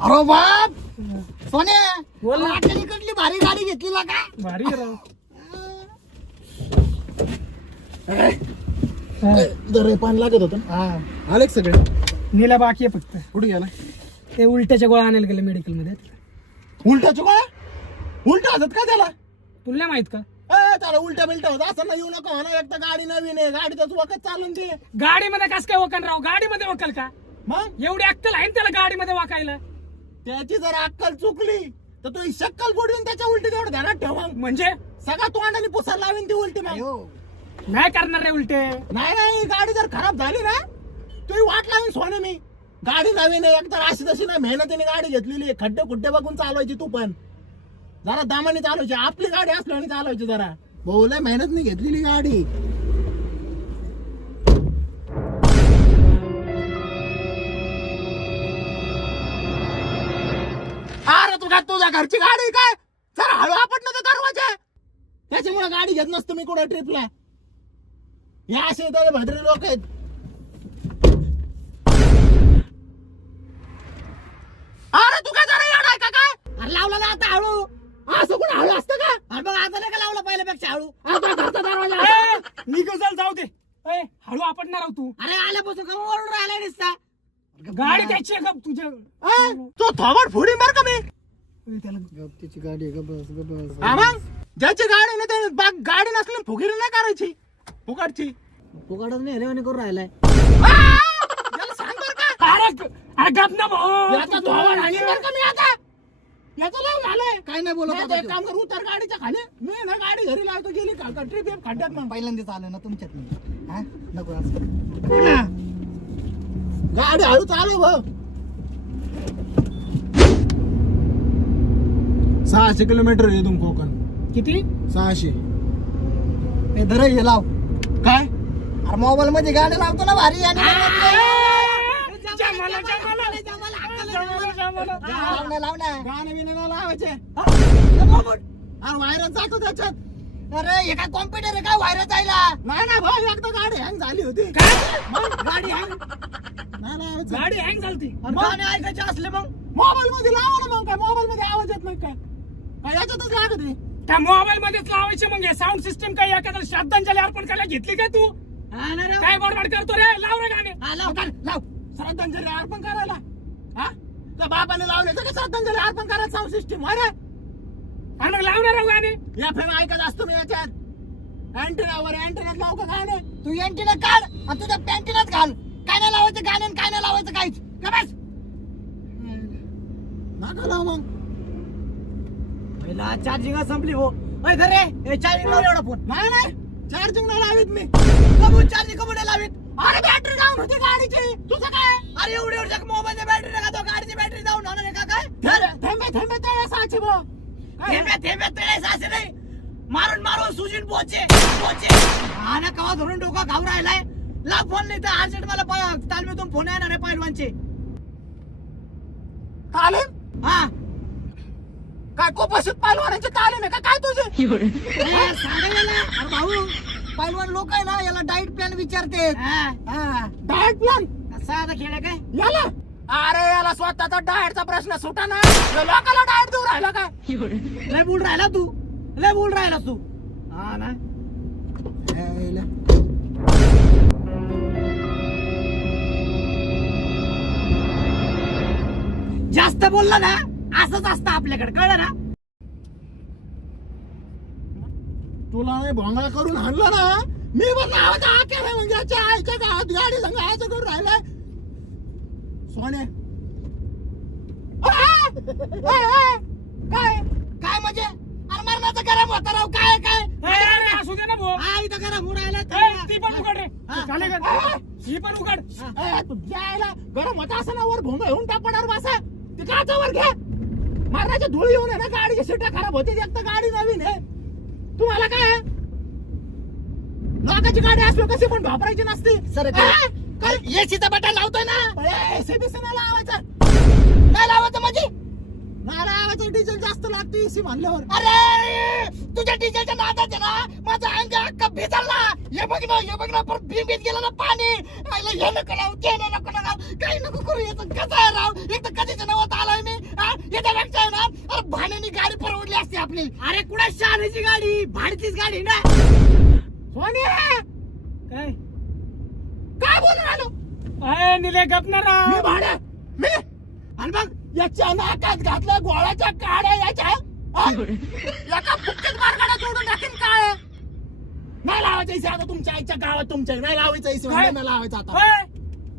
अरे बाप सोने बोल ना. इकडली भारी गाडी घेतली ना का भारी आहे राव. जर पाणी लागत होतं हा आले सगळे नीला बाकी आहे फक्त. कुठे गेला ते उलट्याच्या गोळ्या आणायला गेले मेडिकल मध्ये. उलट्याची गोळ्या उलट्या होतात का त्याला तुला नाही माहित का? त्याला उलट्या बिलट्या होत असं ना येऊ नका म्हणा. एक तर गाडी नवीन आहे गाडीच वखत चालून ते गाडीमध्ये कस काय वकल राव? गाडीमध्ये वकल का? मग एवढी अक्कल आहे ना त्याला गाडीमध्ये वाकायला? त्याची जर अक्कल चुकली तर तो ही शक्कल बुडवीन त्याच्या उलटी तेवढं ध्यानात ठेव मग. म्हणजे सगळा तोंडाने पुसायला लावीन ती उलटी मग. नाही करणार रे उलटे. नाही गाडी जर खराब झाली ना तू वाट लावीन सोने मी. गाडी नवीन आहे एकतर अशी तशी ना मेहनतीने गाडी घेतलेली आहे. खड्डे खुड्डे बघून चालवायची तू पण जरा दामाने चालवायची. आपली गाडी असल्याने चालवायची जरा. भाऊ लय मेहनतने घेतलेली गाडी. अरे तुझ्या घरची गाडी आहे काय? जरा हळू आपण ना दरवाजा. त्याच्यामुळे गाडी घेत नसतो मी कुठं ट्रिपला. या असे तर भद्रे लोक आहेत. अरे तू काय जरा येणार का काय? अरे लावला ना आता हळू. असं कोण हळू असतं का? अरे बघ आता नाही का लावलं पहिल्यापेक्षा हळू. आता घरचा दरवाजा निघल जाऊ दे. ए, हळू आपटणार आहो तू. अरे आल्यापासून का ओरडून राहिला दिसता. गाडी द्यायची आहे का तुझ्या? तो थोबड फुडी मार का मी. त्याला त्याची गाडी आहे का बस हा मग ज्याची गाडी ना ते गाडी नसली फुगीरी नाही करायची फुकाडची. फुकाडच नाही हेलेवानी करून राहिलाय. याला सांग बरं का. अरे गप ना भाऊ. याचा थोबड हाणीन बरं का मी आता. याचं लय झालंय. काय नाही बोलत नाही आता तर एक त्यो. काम कर उतर गाडीच्या खाली. मी ना गाडी घरी लावतो गेली का ट्रिप खड्ड्यात मग. पहिल्यांदाच आलं ना तुमच्यात मी. हा नको असं. गाडी हळू चालू भाऊ. 600 किलोमीटर आहे इथून कोकण. किती? 600. हे धर हे लाव. काय अरे मोबाईल मध्ये गाडी लावतो ना भारी आणि जमाला, जमाला. जमाला. लाव ना लाव ना. गाणे बिणे नाही लावायचे. अरे व्हायरस जातो त्याच्यात. अरे हे काय कॉम्प्युटर आहे काय व्हायरस जायला. नाही ना भाऊ एकदा गाडी हँग झाली होती. मग गाडी हँग. नाही लावायचं. गाडी हँग झालती. गाणे ऐकायचे असले मग मोबाईल मध्ये लावा ना मग. काय मोबाईल मध्ये आवाज येत नाही काय? काय याच्यातच लागत आहे. त्या मोबाईल मध्येच लावायचे मग. हे साऊंड सिस्टम काय एखाद्या श्रद्धांजली अर्पण करायला घेतली काय तू? हा ना रे. काय बडबड करतो रे? लाव रे गाणे. हा, लाव लाव श्रद्धांजली अर्पण करायला. हा त्या बापाने लावले तर श्रद्धांजली अर्पण करायला साऊंड सिस्टीम. अरे आणि मग लावणार राहू गाणे. या फेम ऐकत असतो मी याच्यात. अँटेनावर अँटेनात लाव का गाणे. तू एंटीना काढ आणि तुझ्या पॅन्टीनाच घाल. काय नाही लावायचं गाणे आणि काय नाही लावायचं काहीच. का बस नका लाव मग. पहिला चार्जिंग संपली हो. अय धर रे चार्जिंग लाव एवढा फोन. नाही चार्जिंग नाही लावित मी. कबूल चार्जिंग कबूल नाही लावीत. अरे बॅटरी डाऊन होती गाडीची. तुझं काय? अरे एवढी एवढी मोबाईलची बॅटरी नका तो गाडीची बॅटरी जाऊन होणार आहे का काय. थेंबे तळे साचे भाऊ. थेंबे थेंबे तळे साचे नाही. मारून मारून सुजीन पोचे पोचे. हा ना कवा धरून डोका खाऊ राहिलाय. लाव फोन नाही तर अर्जंट मला तालमीतून फोन येणार आहे पैलवानचे. तालीम हा काय कोपशीत पालवानाची तालीम आहे का काय तुझी? सांगायला अरे भाऊ पैलवान लोक आहे ना याला डाईट प्लॅन विचारते. डाएट प्लॅन साधा खेळ आहे काय. याला अरे याला स्वतःचा डाएटचा प्रश्न सुटा ना. लोकांना डाएट देऊ राहिला काय? लय बोल राहिला तू. लय बोल राहिला तू. हा ना जास्त बोलला ना असंच असतं आपल्याकडे कळलं ना. तुला नाही भोंगळा करून आणलं ना मी पण नावाचा आके नाही म्हणजे याच्या आईच्या गावात गाडी संग आयचं करून राहिलाय. सोने काय काय म्हणजे अरे मरणाचं गरम होता राव. काय काय अरे, असू दे ना भाऊ. हा इथं गरम होऊन राहिला. ए, ती पण उघड रे. हा. झाले का? ही पण उघड. जायला गरम होता असं ना वर भोंग येऊन टापणार बसा. ते काचा वर घ्या. मारण्याची धूळ येऊन आहे ना गाडीची सीटा खराब होती. एक तर गाडी नवीन आहे. तुम्हाला काय लोकांची गाडी असलो कशी पण वापरायची नसती. सर काय एसीचा बटन लावतोय ना. एसीबीसी नाही लावायचं. नाही लावायचं म्हणजे नाही लावायचं. डिझेल जास्त लागते एसी म्हणल्यावर. अरे तुझ्या डिझेलच्या नादात आहे ना माझा अंग अख्खा भिजला. हे बघ ना परत भीम गेला ना पाणी. हे नको लावू ते नको लावू काही नको करू. याचं कसं आहे राव. एक तर कधीच नवत आलोय मी. भाड्याची गाडी, भाडतीच गाडी ना. सोने काय काय बोलून आलो अय निले गपणारा मी भाड्या मी आणि मग याच्या नाकात घातल्या गोळ्याच्या काड्या याच्या हा? एका बुक्कीत मार्गाला जोडून टाकीन काय नाही लावायचं इथे आता तुमच्या आईच्या गावात तुमच्या नाही लावायचं इथे काय? नाही लावायचं आता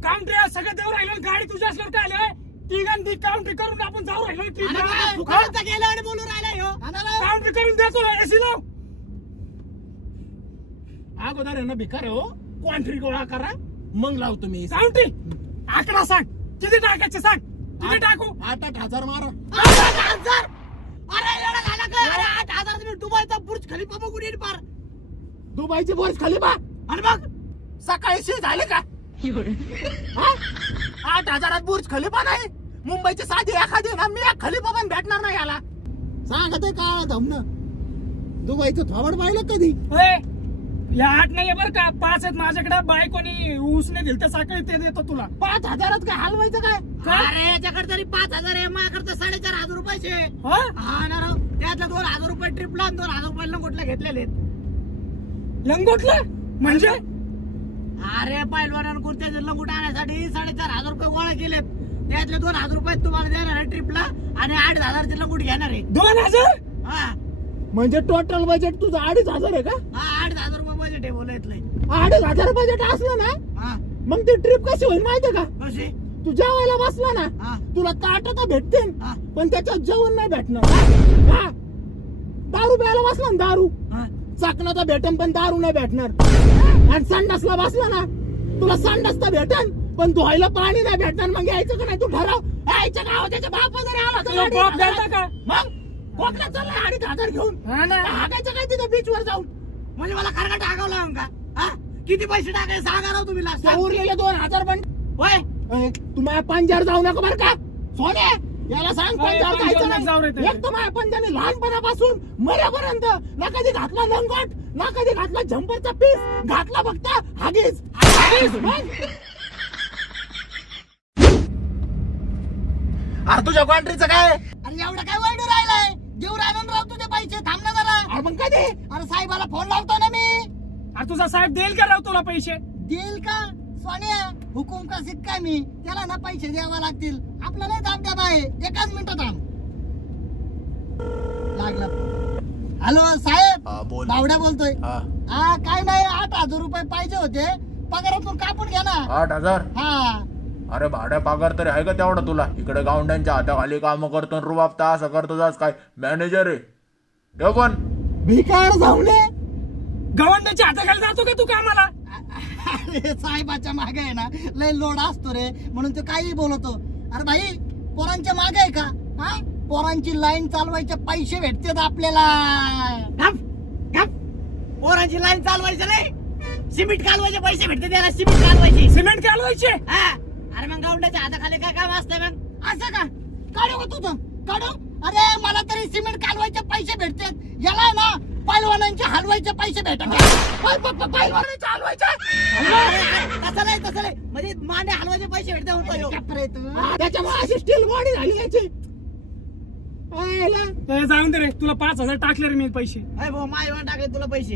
काउंट्री सगळं देऊ राहिलो गाडी तुझ्या असल्यावर काय आलं तिघांनी काउंट्री करून आपण जाऊ राहिलो आणि ट्रिपला काय? फुकटचं गेलं आणि बोलून राहिला ह्यो. काउंट्री करून देतो ना एसी लाव अगोदर आहे ना भिकार हो क्वांट्री गोळा करा मग लावतो मी काउंट्री आकडा सांग किती टाकायचे सांग किती टाकू 8,000 मारा 8,000. अरे येडा झाला काय? अरे 8,000 तुम्ही दुबईचा बुर्ज खलिफा बघून येईल पार. दुबईची बोर्ज खलिफा आणि मग सकाळीशी झाले का हा? 8,000 बुर्ज खलिफा नाही मुंबईची साधी एखादी ना मी एक खलिफा पण भेटणार नाही याला सांगत आहे का धमन दुबईचं थोबड पाहिलं कधी ए, या 8 नाहीये बरं का 5 आहेत माझ्याकडे बायकोनी उसने दिल तर सकाळी ते देतो तुला 5,000 काय हलवायचं काय काय? अरे याच्याकडे तरी 5,000 आहे, माझ्याकडे 4,500 रुपयाचे. हा? हा ना राव. त्यातले 2,000 रुपये ट्रिपला 2,000 रुपये कुठले घेतलेले आहेत. लंगोटला म्हणजे अरे पैलवानानं कुर्त्याचे लंगूट आणण्यासाठी 4,500 रुपये गोळा केलेत. त्यातले 2,000 रुपये तुम्हाला देणार आहे ट्रिपला आणि 8,000 लंगूट घेणार आहे. 2,000 हा म्हणजे टोटल बजेट तुझं 2,500 आहे का हा 8,000 रुपये बजेट आहे बोलायतलंय. 2,500 बजेट असलं ना हा मग ती ट्रिप कशी होईल माहितीये का कशी? तू जेवायला बसला ना हा तुला ताट तर भेटतील हा पण त्याच्यात जेवण नाही भेटणार हा? दारू प्यायला बसला ना दारू हा. चाकणं तर भेटन पण दारू नाही भेटणार आणि संडासला बसला ना तुला संडास तर भेटन पण धुवायला पाणी नाही भेटणार मग यायचं का नाही तू ठरव यायच्या गावात त्याच्या बाप जरी आला तर तुला गाडी बाप हाकला. द्यायचा का? मग कोकणात चाललाय 2,500 घेऊन हा ना हागायचं काय तिथं बीच वर जाऊन म्हणजे मला खरं टाकावं लागेल का? हा किती पैसे टाकायचे सांगा राव तुम्ही लास्ट. त्या उरलेले 2,000 पण होय तुम्ही पंजाब जाऊ नका बरं का सोने याला सांग अरे, पंजाब पंजाब जायचं नाही जाऊ रे नाही ते. एक तर माझ्या पंजाने लहानपणापासून मरेपर्यंत ना कधी घातला लंगोट ना कधी घातला झंपरचा पीस घातला फक्त हागीज अरे तुझ्या क्वांट्रीचं काय अरे एवढं काय वाईट राहिलंय? देऊ राहिलो ना राव तुझे पैसे. थांब ना जरा. अरे मग कधी अरे साहेबाला फोन लावतो ना मी. अरे तुझा साहेब देईल का राव तुला पैसे देईल का? सोन्या हुकुम का सिक्का मी त्याला ना पैसे द्यावा लागतील. आपलं नाही थांब द्या बाई. एकच मिनिट थांब. लागला. हॅलो साहेब बोल बावड्या बोलतोय. हा हा काय नाही 8,000 रुपये पाहिजे होते. पगारातून कापून घ्या ना. 8,000 हा अरे भाड्या पगार तरी आहे का तेवढा तुला इकडे गावंड्यांच्या हाताखाली काम करतो आणि रुबाब असं करतो जास काय मॅनेजर आहे ठेव पण भिकार जाऊ नये गव्हर्नरच्या हाताखाली जातो का तू कामाला अरे साहेबाच्या मागे आहे ना लय लोड असतो रे म्हणून तो काही बोलतो. अरे भाई पोरांच्या मागे आहे का? हा पोरांची लाईन चालवायचे पैसे भेटतात आपल्याला. पोरांची लाईन चालवायचं नाही सिमेंट कालवायचे पैसे भेटते त्याला. सिमेंट कालवायचे. सिमेंट कालवायचे हा अरे मग गावंड्याच्या हाताखाली काय काम असतं मग? असं का? काढू का तुझं काढू? अरे मला तरी सिमेंट कालवायचे पैसे भेटतात. याला ना पैलवानांचे हलवायचे पैसे भेटतात. पैलवानांचे हलवायचे तसं नाही म्हणजे मांडे हलवायचे पैसे भेटतात म्हणतो. त्याच्यामुळे अशी स्टील बॉडी झाली याची ते जाऊन दे रे तुला 5,000 टाकले रे मी पैसे अरे भाऊ मायवान टाकले तुला पैसे.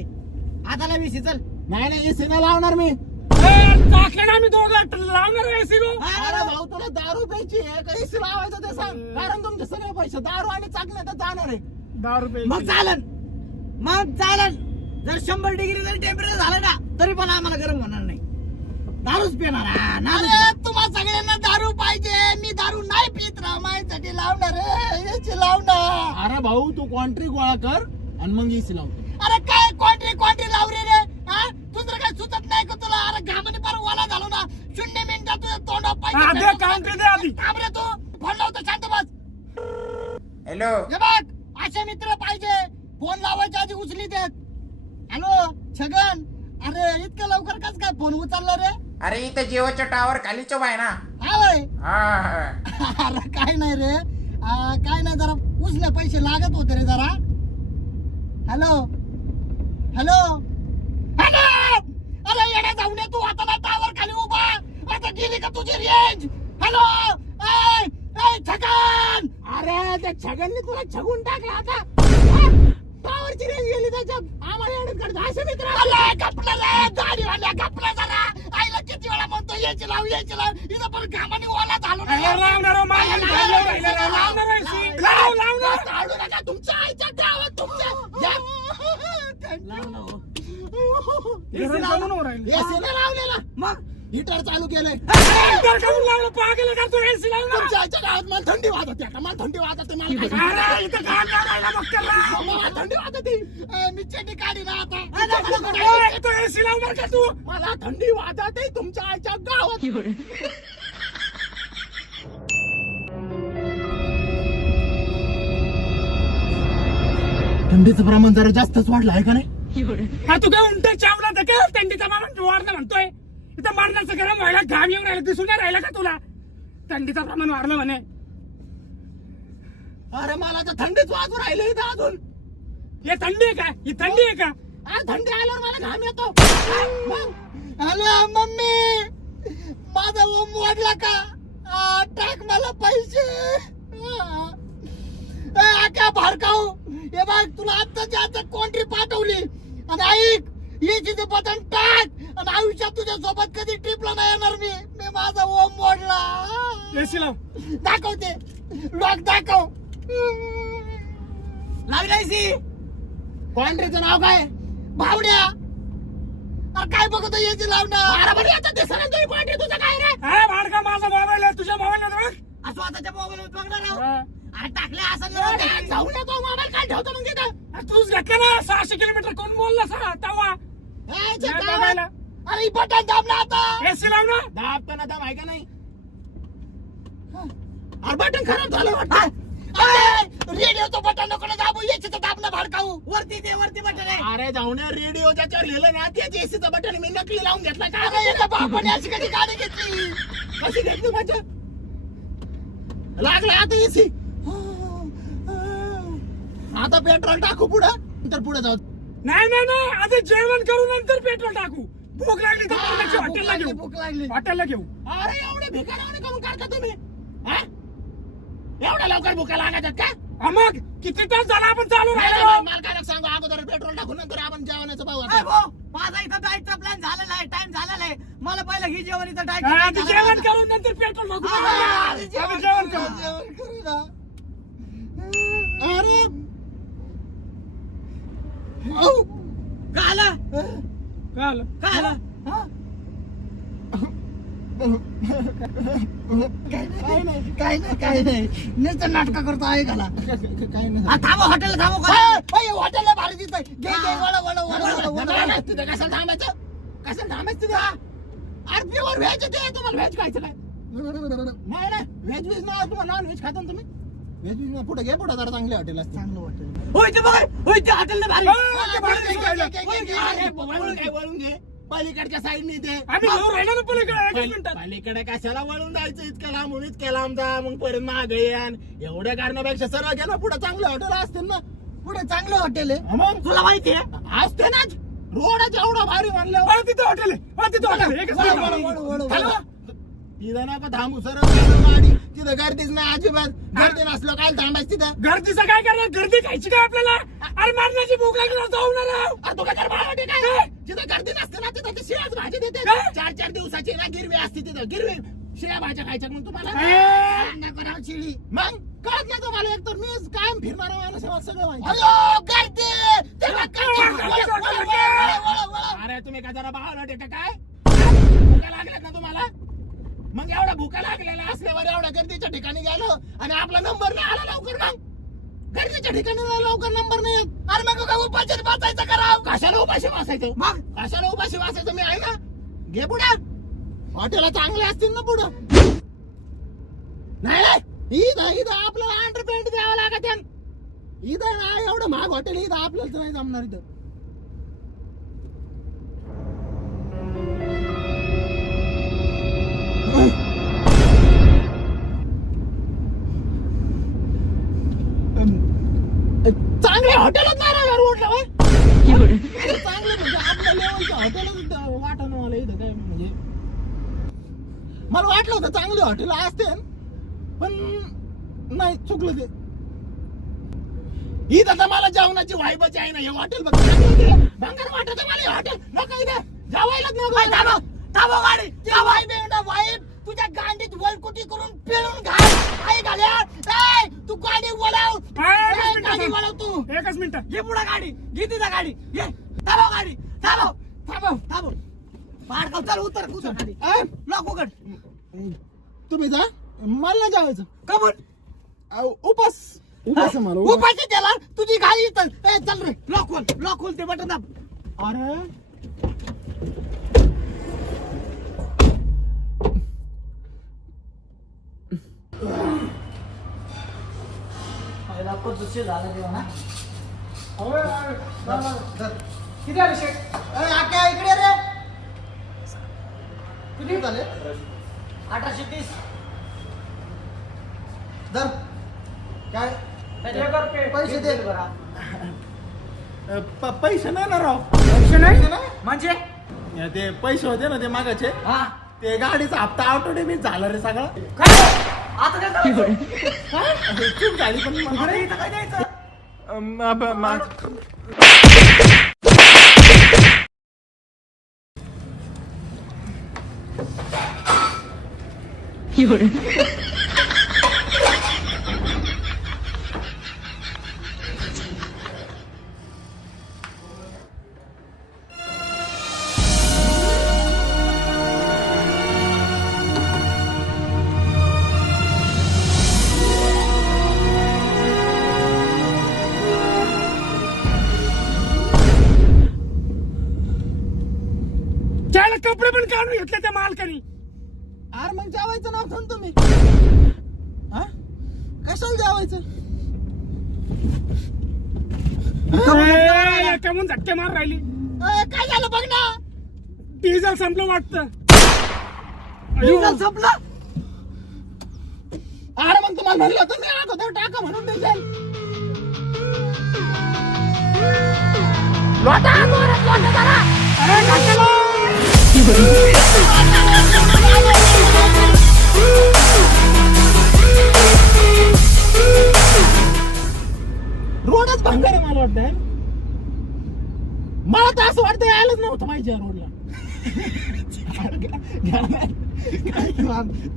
हाताला 20 चल. नाही एसी नाही लावणार मी टाकले ना मी दोघं लावणार एसी रो अरे भाऊ तुला दारू प्यायची आहे का एसी लावायचं ते सांग कारण तुमचे सगळे पैसे दारू आणि चाकण्यात जाणार आहे 10 रुपये मग चालन. जर 100 डिग्री जरी टेम्परेचर झालं ना तरी पण आम्हाला गरम होणार नाही. दारूच पिणार. अरे तुम्हा सगळ्यांना दारू पाहिजे. मी दारू नाही पित राव. माझ्यासाठी लावणार याची लावणार. अरे भाऊ तू क्वांट्री गोळा कर आणि मग एसी लावतो. अरे काय क्वांट्री लाव रे रे. हा दुसरं काय सुचत नाही का तुला? अरे घामाने पार वाला झालो ना. 0 मिनिटात तुझ्या तोंडा दे काउंट्री दे आधी थांब रे तू. फोन लावतो शांत बस. हॅलो हे बघ असे मित्र पाहिजे. फोन लावायच्या आधी उचली देत. हॅलो छगन अरे इतक्या लवकर कस काय फोन उचलला रे? अरे इथं जिओच्या टावर खालीच आहे ना हा वय. हा अरे काय नाही रे. काय नाही जरा उसने पैसे लागत होते रे जरा. हॅलो हॅलो हॅलो अरे येडा जाऊ नये तू. आता ना टावर खाली उभा. आता गेली का तुझी रेंज? हॅलो छगन अरे त्या छगनने तुला छगून टाकला आता टावर मीटरची रेंज गेली त्याच्यात आम्हाला एवढं करतो असे मित्र अरे गपला रे गाडीवाल्या गपला जरा आईला किती वेळा म्हणतो याची लाव इथं पण घामाने ओला झालो ना. अरे लावणार हो, मागे घालून राहिला ना, लावणार आहे सी. लावणार काढू नका तुमच्या आईच्या गावात तुमच्या घरून काढून हो राहिले. एसी नाही लावलेला मग हिटर चालू केलंय तर काढून लावलं पागल का तू एसी लावणार तुमच्या आईच्या गावात मला थंडी वाजते आता मला थंडी वाजते मला काय अरे इथं घाम लागायला मग त्याला. मला थंडी वाजते मी चेटी काढी ना आता अरे, तू एसी लावणार का तू मला थंडी वाजते तुमच्या आईच्या गावात थंडीचं प्रमाण जरा जास्तच वाढलं आहे का नाही हा तू काय उंट चावला तर काय थंडीचा माणूस वाढलं म्हणतोय इथं मरणाचं गरम व्हायला घाम येऊन राहिला दिसून नाही राहिला का तुला थंडीचं प्रमाण वाढलं म्हणे अरे मला तर थंडीच वाजू राहिले इथं अजून हे थंडी आहे का ही थंडी आहे का अरे थंडी आल्यावर मला घाम येतो मग हॅलो मम्मी माझा ओम वाढला का टाक मला पैसे काय भारकाऊ हे बघ तुला आत्ताच्या आता कोंट्री पाठवली आणि ऐक येची बटन टाक आणि आयुष्यात तुझ्या सोबत कधी ट्रिपला नाही येणार मी माझा ओम मोडला एसी लाव दाखवते लॉक दाखव लागलायसी कॉन्ट्रीचं नाव काय भावड्या अरे काय बघतो याची लावणार अरे बरं आता ते सरांचं ही कॉन्ट्री तुझं काय रे अरे भाडका माझा मोबाईल आहे तुझ्या मोबाईल बघ स्वतःच्या मोबाईल बघणार आहो. हा. अरे टाकले असं जाऊ नका मोबाईल काय ठेवतो मग तिथं अरे तूच घातला ना 600 किलोमीटर कोण बोलला सर तवा ए, इथे नाही काय? बघायला. अरे बटन दाब ना आता एसी लाव ना दाबताना दाब आहे का नाही अरे बटन खराब झालं वाटतं रेडिओचं बटन नको ना दाबू याची तर दाब ना भाडकाऊ वरती ते वरती बटन आहे अरे जाऊन रेडिओ ज्याच्यावर लिहिलं ना त्याच एसीचं बटन मी नकली लावून घेतला का अरे याच्या बापाने अशी कधी गाडी घेतली कशी घेतली माझ्या लागला आता एसी आता पेट्रोल टाकू पुढं नंतर पुढे जाऊ नाही नाही नाही आधी जेवण करू नंतर पेट्रोल टाकू भूक लागली तर मरणाची हॉटेलला घेऊ भूक लागली हॉटेलला घेऊ अरे एवढे भिकाऱ्याने करून काढता तुम्ही हा? एवढ्या लवकर भुका लागायच्यात का हा मग किती तास झाला आपण चालू नाही, राहिलो नाही, मला काय सांगू अगोदर पेट्रोल टाकून नंतर आपण जेवणाचं पाहू अरे आता भाऊ, माझा इथं डाएटचा प्लॅन झालेला आहे टाइम झालेला आहे मला पहिलं ही जेवण इथं डाएट आधी जेवण करू नंतर पेट्रोल बघू आधी जेवण करू जेवण करू ना अरे काला कळलं काला काय नाही नुसतं नाटक करतो आहे घाला काय नाही थांबा हॉटेल थांबो हॉटेलला भारी दिसतंय घे वळ वळ वळ वळ वळ नाही, तिथं कशाला थांबायचं कशाला थांबायचं तिथं अरे प्युअर व्हेज ते तुम्हाला व्हेज खायचं काय नाही ना व्हेज व्हेज ना तुम्हाला नॉन व्हेज खाता ना तुम्ही व्हेज व्हेज पुढे घे पुढे जरा चांगले हॉटेल असते चांगलं हॉटेल होय ते बघ होय ते हॉटेलला भारी अरे वळून घे वळून घे पलीकडच्या साईडने ते आम्ही घेऊन राहिलो ना पलीकडे एक मिनिटात पलीकडे कशाला वळून जायचं इतकं लांबून इतक्या लांब जा मग परत मागे यान एवढ्या करण्यापेक्षा सरळ गेला पुढे चांगले हॉटेल असतील ना पुढे चांगलं हॉटेल आहे मग तुला माहिती आहे असते ना रोडच एवढा भारी म्हणलं अरे तिथं हॉटेल आहे तिथं हॉटेल आहे एकच वळ, मिनिट. वळ, वळ, वळ. हॅलो तिथं नका थांबू सरळ गेलं गाडी तिथं गर्दीच नाही अजिबात गर्दी नसलं काय थांबायचं तिथं गर्दीचं काय करणार गर्दी खायची काय आपल्याला अरे मारण्याची भूक लागली ना जाऊ ना राव. अरे तू काय तर भावटे काय तिथं गर्दी नसते ना तिथं ते शिळाच भाजी देते काय? 4-4 दिवसाची ना गिरवी असते तिथं गिरवी शिळ्या भाज्या खायच्या मग तुम्हाला ए, नको राव चिडी मग कळत नाही तुम्हाला एक तर मी कायम फिरणारा माणूस आहे, मला सगळं माहिती आहे. अयो गर्दी तेव्हा गर्दी. वळ, वळ. अरे तुम्ही काय जरा भावटे का काय भुका लागल्यात ना तुम्हाला मग एवढ्या भुका लागलेल्या असल्यावर एवढ्या गर्दीच्या ठिकाणी गेलो आणि आपला नंबर नाही आला लवकर मग गर्दीच्या ठिकाणी लवकर नंबर नाही येत अरे मग काय उपाशी वाचायचं कराव कशाला उपाशी वाचायचं मग कशाला उपाशी वाचायचं मी आहे ना घे पुढे हॉटेल चांगले असतील ना पुढं नाही इथं आपल्याला अंडरपेंट द्यावं लागत इथं नाही एवढं महाग हॉटेल इथं आपल्याला नाही जमणार इथं चांगले हॉटेलच नाही ना रोडला चांगले म्हणजे आपल्या लेवलचं हॉटेलच वाटण मला इथं काय म्हणजे मला वाटलं होतं चांगले हॉटेल असते पण नाही चुकलं ते इथं तर मला जेवणाची वाईबाची आहे ना हे हॉटेल बघ भंगार वाटत मला हे हॉटेल नको इथे जेवायलाच नको. थांबव गाडी त्या वाईब आहे ना वाईब तुझ्या गांडीत वलकुटी करून पिळून घाल काय घाल्या ए, तू गाडी वळव ए, गाडी वळव तू एकच मिनिट घे पुढे गाडी घे तिथं गाडी घे थांबव गाडी थांबव पाडगाव चल उतर गाडी लॉक उघड तुम्ही जा मला नाही जेवायचं कबूल उपास आहे मला उपास. उपाशी त्याला तुझी गाडी चल ए, चल रे लॉक खोल ते बटन दाब अरे किती आले शेट आक्या इकडे रे किती झाले 1830 दर काय पैसे दे पैसे नाही ना राव. पैसे नाही म्हणजे ते पैसे होते ना ते मागाचे हा ते गाडीचा हप्ता ऑटो डेबिट झाला रे सगळा. काय आता काय करायचं? चूक झाली पण अरे इथं काय द्यायचं त्याला कपडे पण काढून घेतले त्या मालकानी. अरे मग जेवायचं नाव ठेवून तुम्ही हा कशाला जेवायचं. कमून झटके मार राहिली. काय झालं बघ ना डिझेल संपलं वाटतं. डिझेल संपलं अरे मग तुम्हाला म्हणलं होतं मी अगोदर टाका म्हणून डिझेल. अरे कशाला? रोडच भंगार आहे मला वाटतंय. मला तर असं वाटतं यायलाच नव्हतं पाहिजे या रोडला.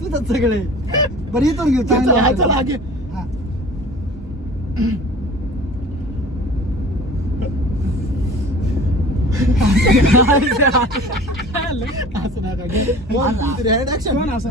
तुझं सगळे बरं इथून घेऊ चला चला घे. असं नका घे. कोण असं?